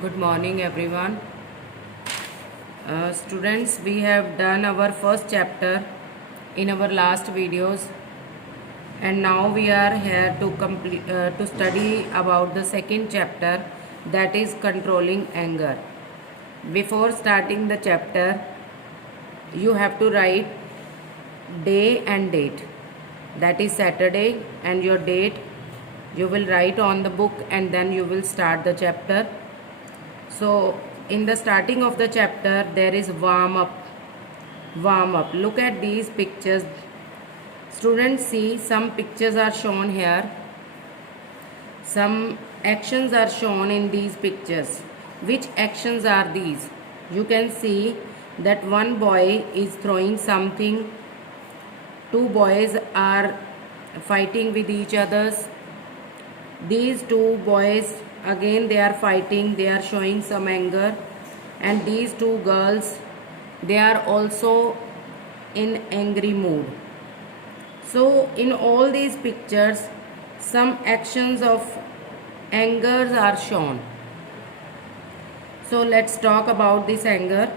Good morning, everyone. Students, we have done our first chapter in our last videos, and now we are here to complete to study about the second chapter, that is controlling anger. Before starting the chapter, you have to write day and date. That is Saturday, and your date you will write on the book, and then you will start the chapter. So in the starting of the chapter there is warm up. Look at these pictures. Students, see, some pictures are shown here. Some actions are shown in these pictures. Which actions are these? You can see that one boy is throwing something. Two boys are fighting with each others. These two boys, again they are fighting, they are showing some anger. And these two girls, they are also in angry mood. So in all these pictures, some actions of anger are shown. So let's talk about this anger.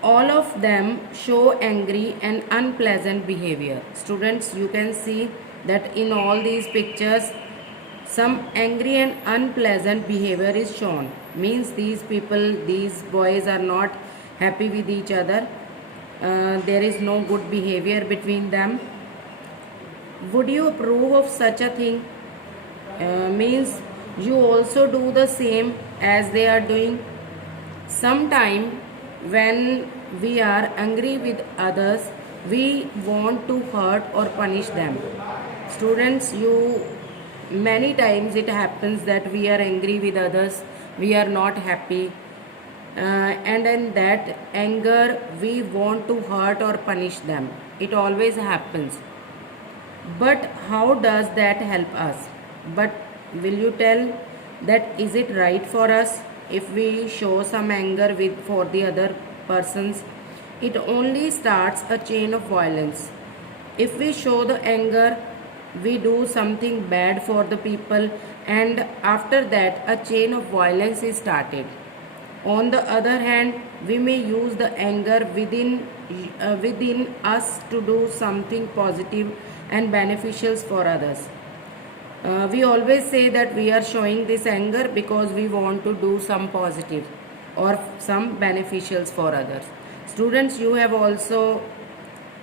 All of them show angry and unpleasant behavior. Students, you can see that in all these pictures, some angry and unpleasant behavior is shown. Means these people, these boys are not happy with each other. There is no good behavior between them. Would you approve of such a thing? Means you also do the same as they are doing. Sometime when we are angry with others, we want to hurt or punish them. Students, many times it happens that we are angry with others, we are not happy, and in that anger we want to hurt or punish them. It always happens. But how does that help us? But will you tell that is it right for us if we show some anger for the other persons? It only starts a chain of violence. If we show the anger, we do something bad for the people, and after that a chain of violence is started. On the other hand, we may use the anger within us to do something positive and beneficial for others. We always say that we are showing this anger because we want to do some positive or some beneficials for others. Students, you have also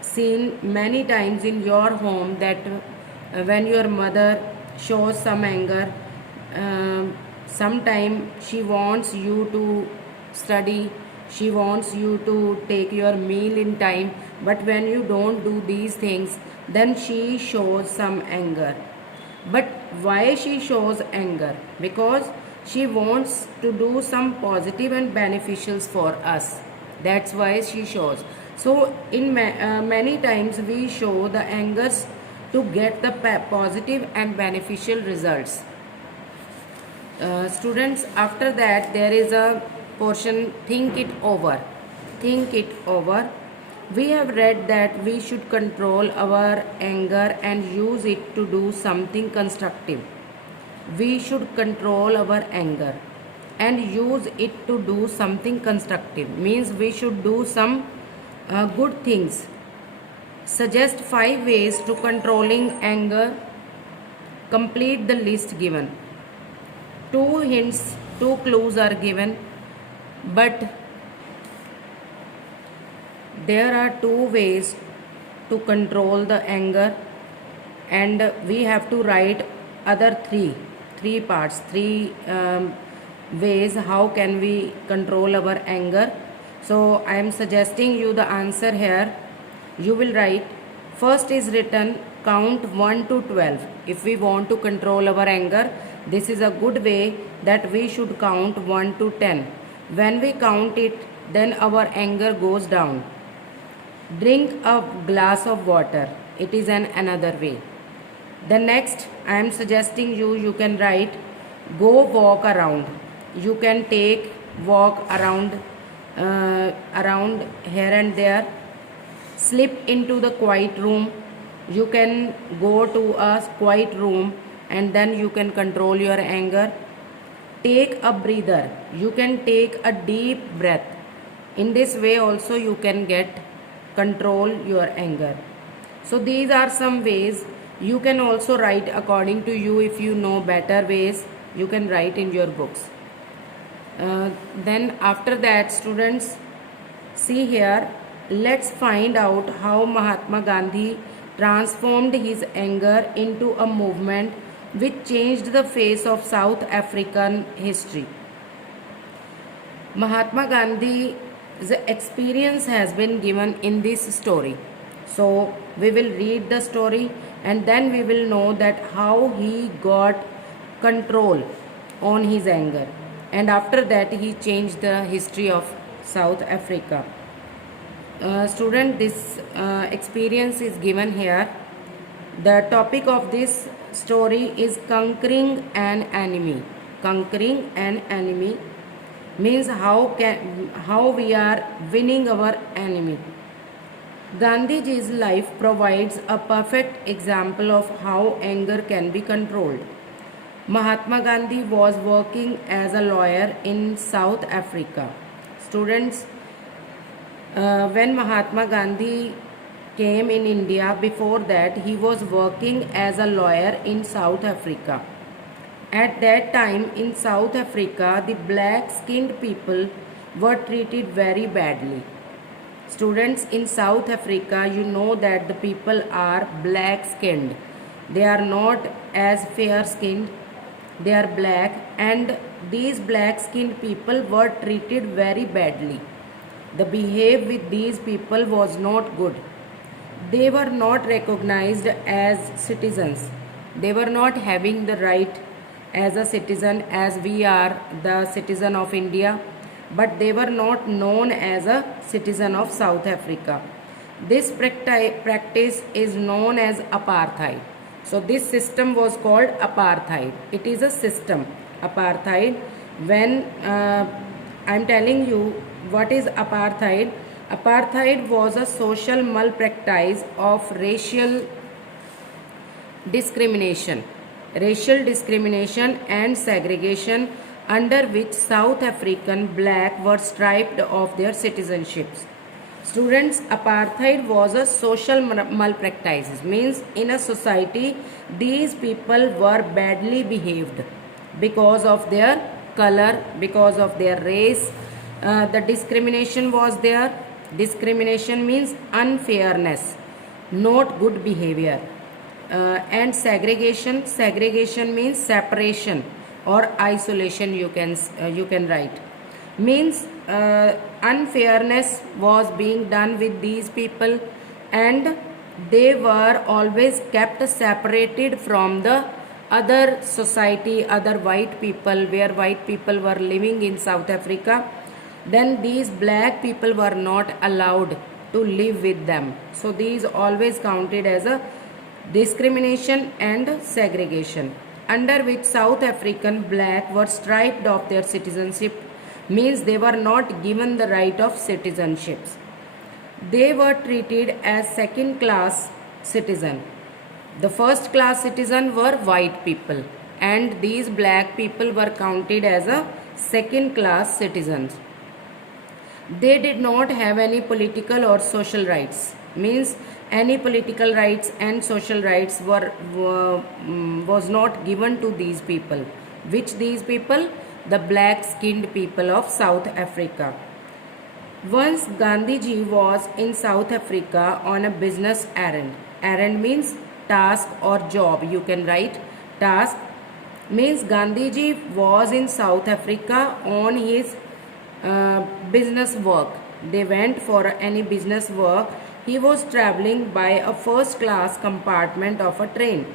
seen many times in your home that when your mother shows some anger, sometime she wants you to study, she wants you to take your meal in time, but when you don't do these things, then she shows some anger. But why she shows anger? Because she wants to do some positive and beneficials for us. That's why she shows. So in many times we show the angers to get the positive and beneficial results. Students, after that there is a portion, think it over. Think it over. We have read that we should control our anger and use it to do something constructive. We should control our anger and use it to do something constructive. Means we should do some good things. Suggest 5 ways to controlling anger. Complete the list given. 2 hints, 2 clues are given, but there are 2 ways to control the anger, and we have to write other 3 parts, 3 ways how can we control our anger. So I am suggesting you the answer here. You will write, first is written, count 1 to 12. If we want to control our anger, this is a good way that we should count 1 to 10. When we count it, then our anger goes down. Drink a glass of water. It is another way. The next, I am suggesting you can write, go walk around. You can take walk around here and there. Slip into the quiet room. You can go to a quiet room and then you can control your anger. take a breather. You can take a deep breath. In this way also you can get control your anger. So these are some ways. You can also write according to you. If you know better ways, you can write in your books. Then after that, students, see here, let's find out how Mahatma Gandhi transformed his anger into a movement which changed the face of South African history. Mahatma Gandhi's experience has been given in this story. So we will read the story and then we will know that how he got control on his anger, and after that he changed the history of South Africa. Student, this experience is given here. The topic of this story is conquering an enemy. Conquering an enemy means how we are winning our enemy. Gandhiji's life provides a perfect example of how anger can be controlled. Mahatma Gandhi was working as a lawyer in South Africa. Students, when Mahatma Gandhi came in India, before that he was working as a lawyer in South Africa. At that time in South Africa, the black skinned people were treated very badly. Students, in South Africa, you know that the people are black skinned. They are not as fair skinned, they are black, and these black skinned people were treated very badly. The behavior with these people was not good. They were not recognized as citizens. They were not having the right as a citizen as we are the citizen of India, but they were not known as a citizen of South Africa. This practice is known as apartheid. So this system was called apartheid. It is a system, apartheid. When I am telling you what is apartheid, apartheid was a social malpractice of racial discrimination and segregation, under which South African black were stripped of their citizenships. Students, apartheid was a social malpractice. Means in a society these people were badly behaved because of their color, because of their race. The discrimination was there. Discrimination means unfairness, not good behavior. And segregation means separation or isolation, you can write. Means unfairness was being done with these people, and they were always kept separated from the other society, other white people, where white people were living in South Africa. Then these black people were not allowed to live with them. So these always counted as a discrimination and segregation, under which South African black were stripped of their citizenship. Means they were not given the right of citizenships. They were treated as second class citizen. The first class citizen were white people, and these black people were counted as a second class citizens. They did not have any political or social rights. Means any political rights and social rights was not given to these people. Which these people? The black skinned people of South Africa. Once Gandhiji was in South Africa on a business errand. Errand means task or job. You can write task. Means Gandhiji was in South Africa on his business work. They went for any business work. He was traveling by a first class compartment of a train.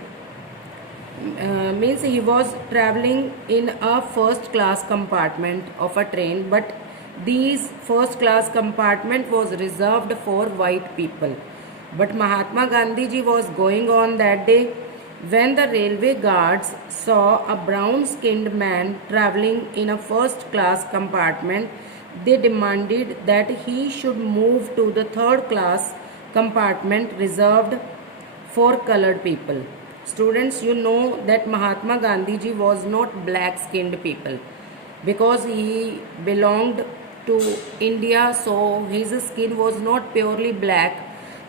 Means he was traveling in a first class compartment of a train, but these first class compartment was reserved for white people. But Mahatma Gandhiji was going on that day. When the railway guards saw a brown skinned man traveling in a first class compartment, they demanded that he should move to the third class compartment reserved for colored people. Students, you know that Mahatma Gandhiji was not black skinned people. because he belonged to India, so his skin was not purely black,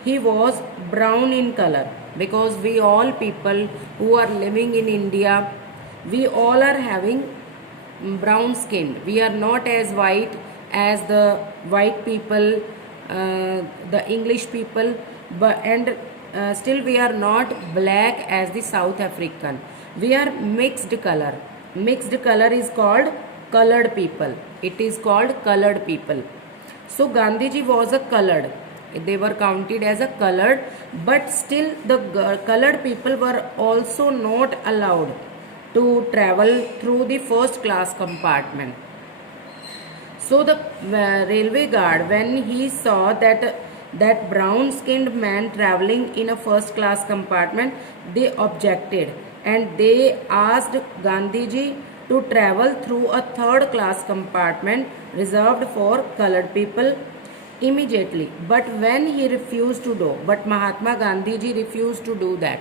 he was brown in color. Because we all people who are living in India, we all are having brown skin. We are not as white as the white people, the English people, but and still we are not black as the South African. We are mixed color. Mixed color is called colored people. It is called colored people. So Gandhiji was a colored. They were counted as a colored, but still the colored people were also not allowed to travel through the first class compartment. So the railway guard, when he saw that brown-skinned man traveling in a first-class compartment, they objected and they asked Gandhiji to travel through a third-class compartment reserved for colored people immediately. But when he refused to do, but Mahatma Gandhiji refused to do that.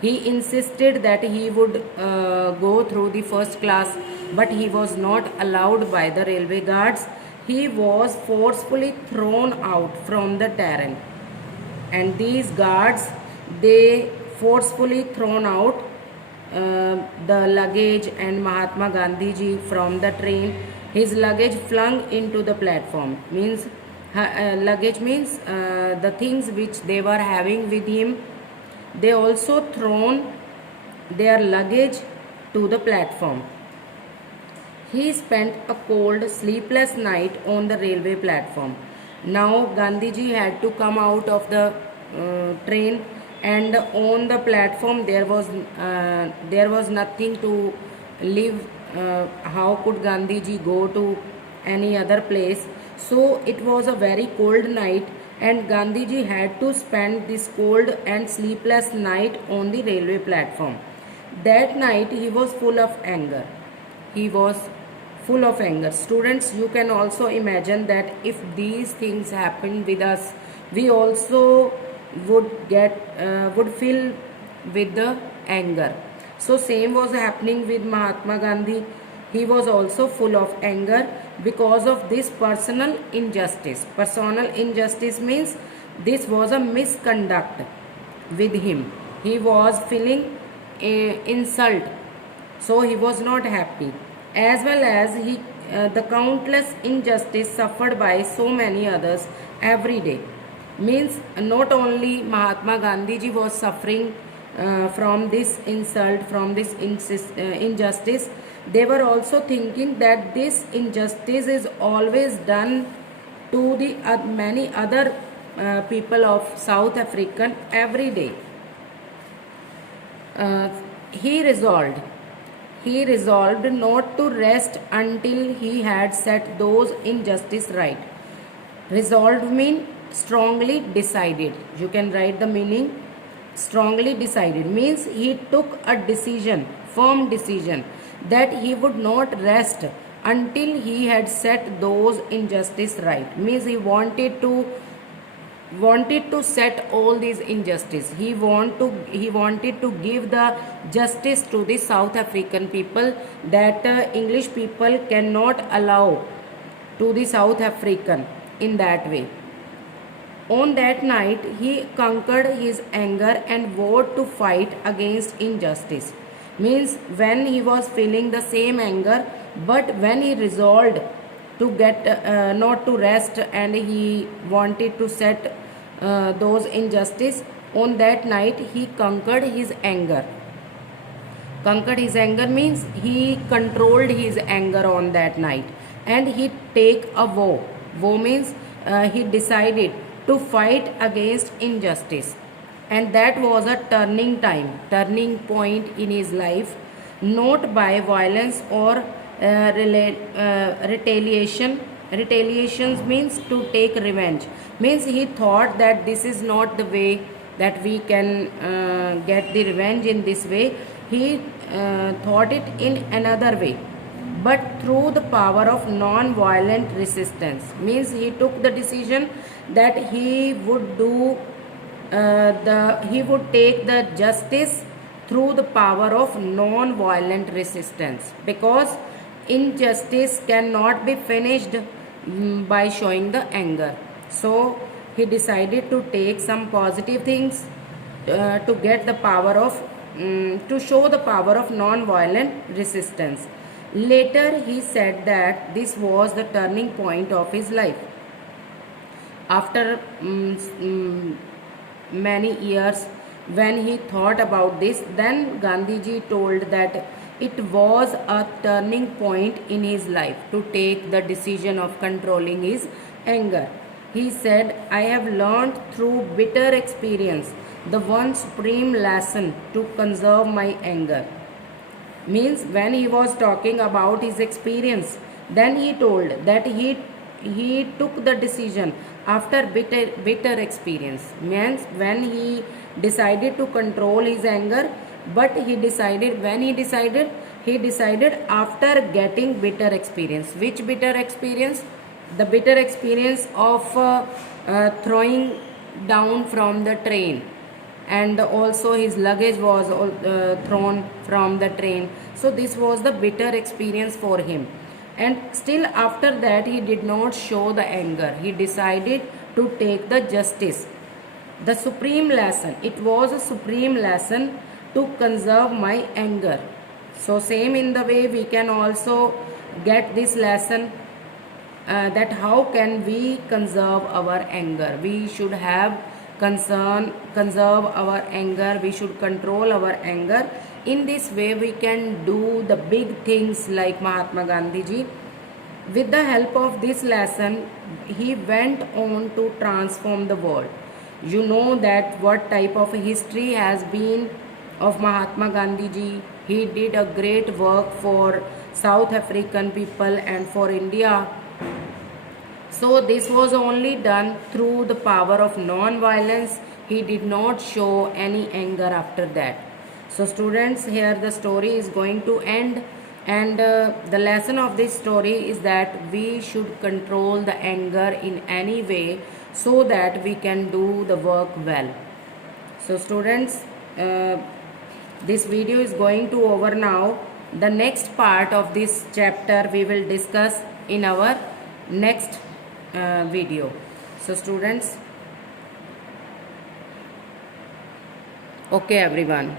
He insisted that he would go through the first class, but he was not allowed by the railway guards. He was forcefully thrown out from the train, and these guards, they forcefully thrown out the luggage and Mahatma Gandhiji from the train. His luggage flung into the platform. Means luggage means the things which they were having with him. They also thrown their luggage to the platform. He spent a cold, sleepless night on the railway platform. Now Gandhiji had to come out of the train, and on the platform there was nothing to live. How could Gandhiji go to any other place? So it was a very cold night, and Gandhiji had to spend this cold and sleepless night on the railway platform. That night he was full of anger. He was full of anger. Students, you can also imagine that if these things happen with us, we also would feel with the anger. So same was happening with Mahatma Gandhi. He was also full of anger because of this personal injustice. Personal injustice means this was a misconduct with him. He was feeling insult, so he was not happy, as well as the countless injustice suffered by so many others every day. Means not only Mahatma Gandhiji was suffering from this insult, from this injustice, they were also thinking that this injustice is always done to the many other people of South African every day. Uh, he resolved he resolved not to rest until he had set those injustice right. Resolved mean strongly decided. You can write the meaning. Strongly decided means he took a decision, firm decision, that he would not rest until he had set those injustice right. Means he wanted to set all these injustice. He wanted to give the justice to the South African people, that English people cannot allow to the South African in that way. On that night, he conquered his anger and vowed to fight against injustice. Means when he was feeling the same anger, but when he resolved to get not to rest, and he wanted to set those injustice, on that night he conquered his anger. Conquered his anger means he controlled his anger on that night, and he take a vow. Vow means he decided to fight against injustice, and that was a turning point in his life, not by violence or retaliation. Retaliations means to take revenge. Means he thought that this is not the way that we can get the revenge in this way. He thought it in another way, but through the power of non-violent resistance. Means he took the decision that he would take the justice through the power of non-violent resistance, because injustice cannot be finished by showing the anger. So he decided to take some positive things to get the power of to show the power of non-violent resistance. Later he said that this was the turning point of his life. After many years, when he thought about this, then Gandhiji told that it was a turning point in his life to take the decision of controlling his anger. He said, I have learned through bitter experience the one supreme lesson to conserve my anger. Means when he was talking about his experience, then he told that he took the decision after bitter experience. Means when he decided to control his anger, but he decided after getting bitter experience. Which bitter experience? The bitter experience of throwing down from the train, and also his luggage was thrown from the train. So this was the bitter experience for him, and still after that he did not show the anger. He decided to take the justice, the supreme lesson. It was a supreme lesson to conserve my anger. So same in the way we can also get this lesson that how can we conserve our anger. We should have conserve our anger. We should control our anger. In this way we can do the big things like Mahatma Gandhi ji. With the help of this lesson, he went on to transform the world. You know that what type of history has been of Mahatma Gandhi ji. He did a great work for South African people and for India. So this was only done through the power of non-violence. He did not show any anger after that. So students, here the story is going to end, and the lesson of this story is that we should control the anger in any way so that we can do the work well. So students, this video is going to over now. The next part of this chapter we will discuss in our next video. So students, okay everyone.